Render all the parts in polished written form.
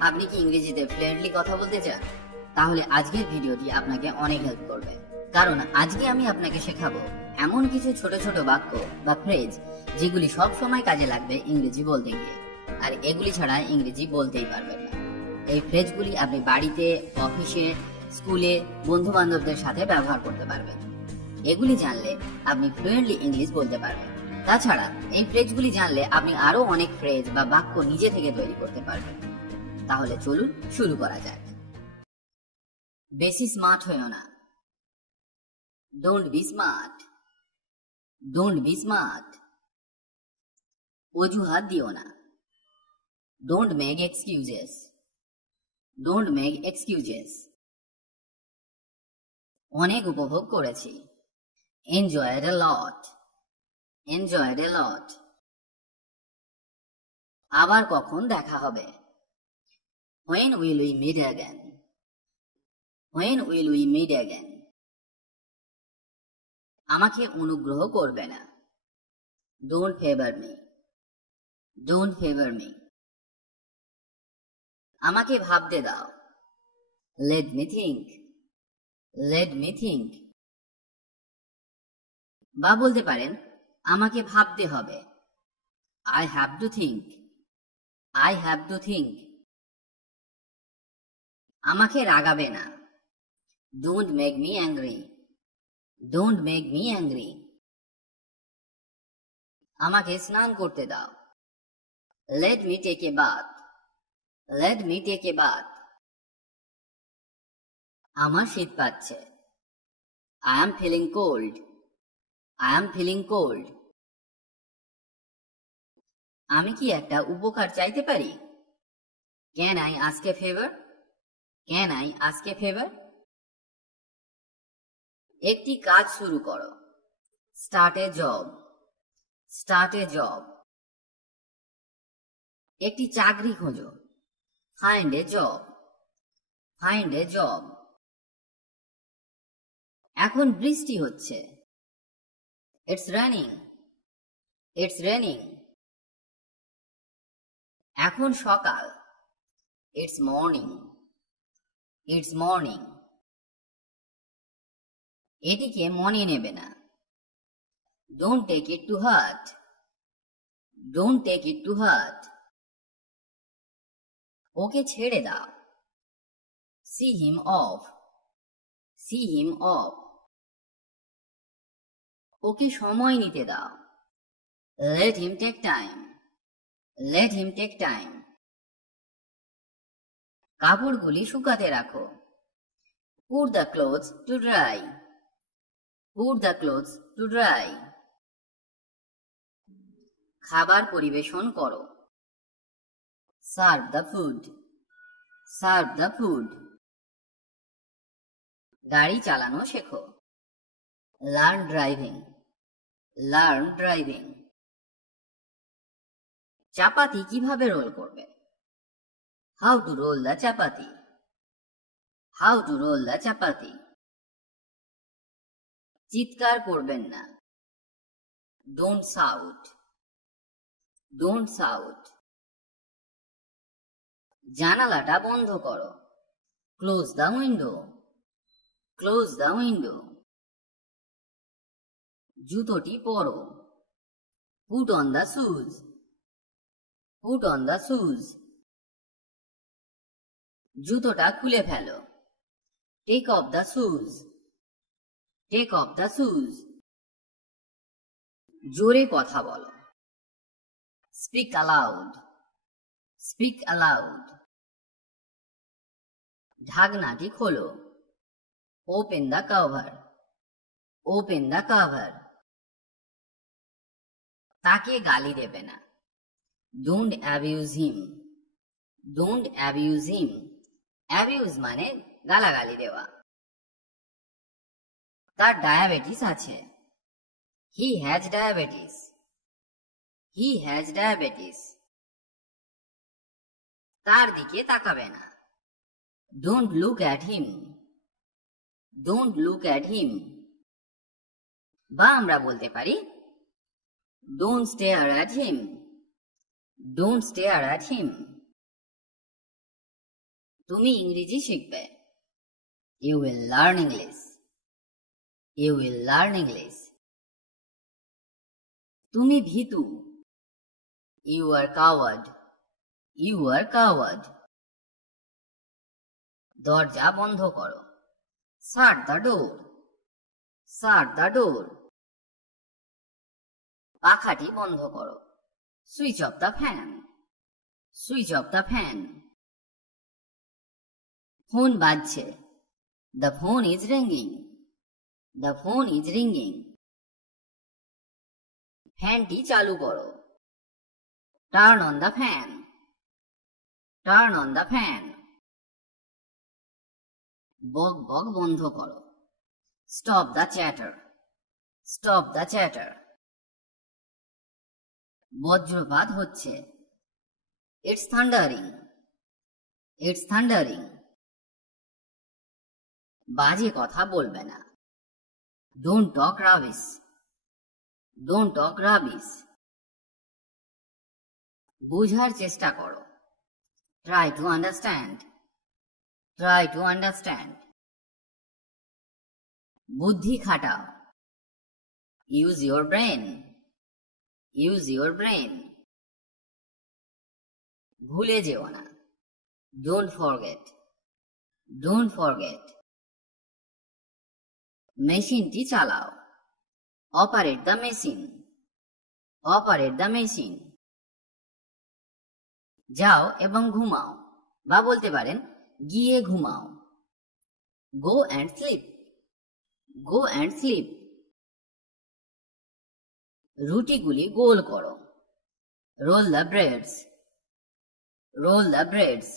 আপনি কি ইংরেজিতে ফ্লুয়েন্টলি কথা বলতে চান? তাহলে আজকের ভিডিওটি আপনাকে অনেক হেল্প করবে, কারণ আজকে আমি আপনাকে শেখাবো এমন কিছু ছোট ছোট বাক্য বা ফ্রেজ যেগুলি সব সময় কাজে লাগবে ইংরেজি বলতে গিয়ে, আর এগুলি ছাড়া ইংরেজি বলতেই পারবেন না। এই ফ্রেজগুলি আপনি বাড়িতে, অফিসে, স্কুলে, বন্ধু বান্ধবদের সাথে ব্যবহার করতে পারবেন। এগুলি জানলে আপনি ফ্লুয়েন্টলি ইংলিশ বলতে পারবেন। তাছাড়া এই ফ্রেজগুলি জানলে আপনি আরো অনেক ফ্রেজ বা বাক্য নিজে থেকে তৈরি করতে পারবেন। তাহলে চলুন শুরু করা যাক। বেশি স্মার্ট হইও না। Don't be smart. Don't be smart. অজুহাত দিও না। Don't make excuses. Don't make excuses. অনেক উপভোগ করেছি। Enjoyed a lot. Enjoyed a lot. আবার কখন দেখা হবে? When will we meet again? When will we meet again? আমাকে অনুগ্রহ করবে না। Don't favor me. Don't favor me. আমাকে ভাবতে দাও। Let me think. Let me think. বা বলতে পারেন আমাকে ভাবতে হবে। I have to think. I have to think. আমাকে রাগাবে না। Don't make me angry. Don't make me angry. আমাকে স্নান করতে দাও। Let me take a bath. Let me take a bath. আমার শীত পাচ্ছে। I am feeling cold. I am feeling cold. আমি কি একটা উপকার চাইতে পারি? Can I ask a favor? Can I ask a favor? একটি কাজ শুরু করো। Start a job. Start a job. একটি চাকরি খোঁজো। Find a job. Find a job. এখন বৃষ্টি হচ্ছে। It's raining. It's raining. এখন সকাল। It's morning. It's morning. এটিকে মনে নেবে না। Don't take it to heart. Don't take it to heart. ওকে ছেড়ে দাও। See him off. See him off. ওকে সময় নিতে দাও। Let him take time. Let him take time. কাপড়গুলি শুকাতে রাখো। Put the clothes to dry. Put the clothes to dry. খাবার পরিবেশন করো। Serve the food. Serve the food. গাড়ি চালানো শেখো। Learn driving. Learn driving. চাপাতি কিভাবে রোল করবে? How to roll the chapati. How to roll the chapati. চিৎকার করবেন না। Don't shout. Don't shout. জানালাটা বন্ধ করো। Close the window. Close the window. জুতোটি পরো। Put on the shoes. Put on the shoes. জুতোটা খুলে ফেলো। Take off the shoes. Take off the shoes. জোরে কথা বলো। Speak aloud. Speak aloud. ঢাকনাটি খোলো। Open the cover. Open the cover. তাকে গালি দেবে না। Don't abuse him. Don't abuse him. Abuse মানে গালাগালি দেওয়া। তার ডায়াবেটিস আছে। He has diabetes. He has diabetes. তার দিকে তাকাবে না। Don't look at him. Don't look at him. বা আমরা বলতে পারি Don't stare at him. Don't stare at him. তুমি ইংরেজি শিখবে। You will learn English. You will learn English. তুমি ভীতু। You are coward. You are coward. দরজা বন্ধ করো। Shut the door. Shut the door. পাখাটি বন্ধ করো। Switch off the fan. Switch off the fan. Phone বাজছে। The phone is ringing. The phone is ringing. ফ্যানটি চালু করো। Turn on the fan. Turn on the fan. বক বক বন্ধ করো। Stop the chatter. Stop the chatter. বজ্রপাত হচ্ছে। It's thundering. It's thundering. বাজে কথা বলবে না। Don't talk rubbish. Don't talk rubbish. বোঝার চেষ্টা করো। Try to understand. Try to understand. বুদ্ধি খাটাও। Use your brain. Use your brain. ভুলে যেও না। Don't forget. Don't forget. মেশিনটি চালাও। Operate the machine. Operate the machine. যাও এবং ঘুমাও, বা বলতে পারেন গিয়ে ঘুমাও। Go and sleep. Go and sleep. রুটিগুলি গোল করো। Roll the breads. Roll the breads.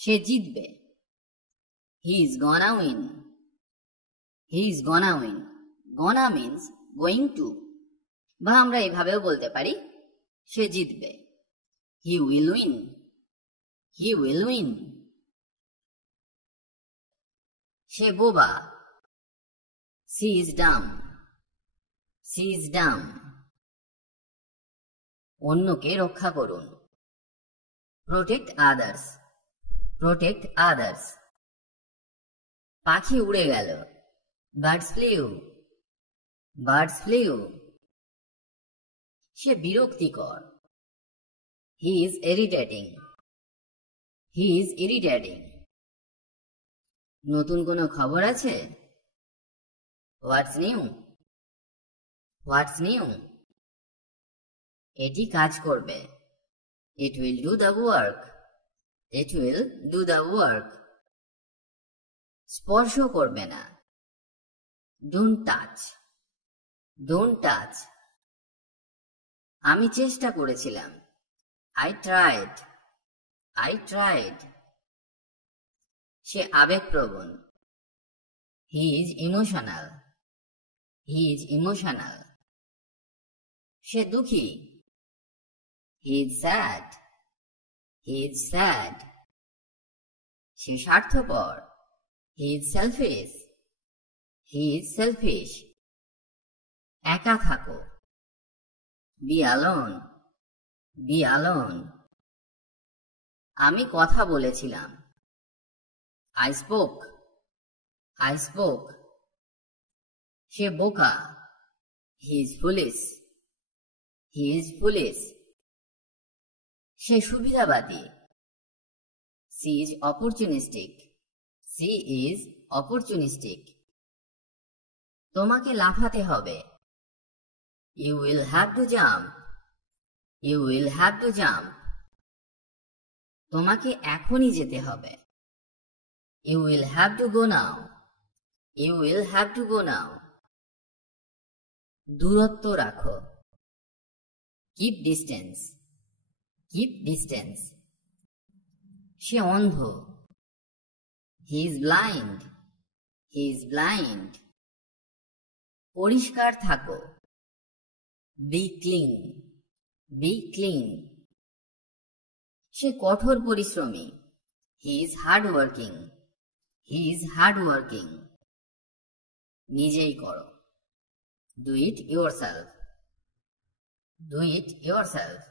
সে জিতবে। He is gonna win. He is gonna win. Gonna means going to. বা আমরা এভাবেও বলতে পারি সে জিতবে। He will win. He will win. সে বোবা। She is dumb. She is dumb. অন্যকে রক্ষা করুন। Protect others. Protect others. পাখি উড়ে গেল। Birds flew. Birds flew. সে বিরক্তিকর। He is irritating. He is irritating. নতুন কোনো খবর আছে? What's new? What's new? এটি কাজ করবে। It will do the work. It will do the work. স্পর্শ করবে না। Don't touch. Don't touch. আমি চেষ্টা করেছিলাম। I tried. I tried. সে আবেগপ্রবণ। He is emotional. He is emotional. সে দুঃখী। He is sad. He is sad. সে স্বার্থপর। He is selfish. He is selfish. একা থাকো। Be alone. Be alone. আমি কথা বলেছিলাম। I spoke. I spoke. সে বোকা। He is foolish. He is foolish. সে সুবিধাবাদী। She is opportunistic. She is opportunistic. তোমাকে লাফাতে হবে। You will have to jump. You will have to jump. তোমাকে এখনই যেতে হবে। You will have to go now. You will have to go now. দূরত্ব রাখো। Keep distance. Keep distance. সে অন্ধ। He is blind. He is blind. পরিষ্কার থাকো। Be clean. Be clean. সে কঠোর পরিশ্রমী। He is hardworking. He is hardworking. নিজেই করো। Do it yourself. Do it yourself.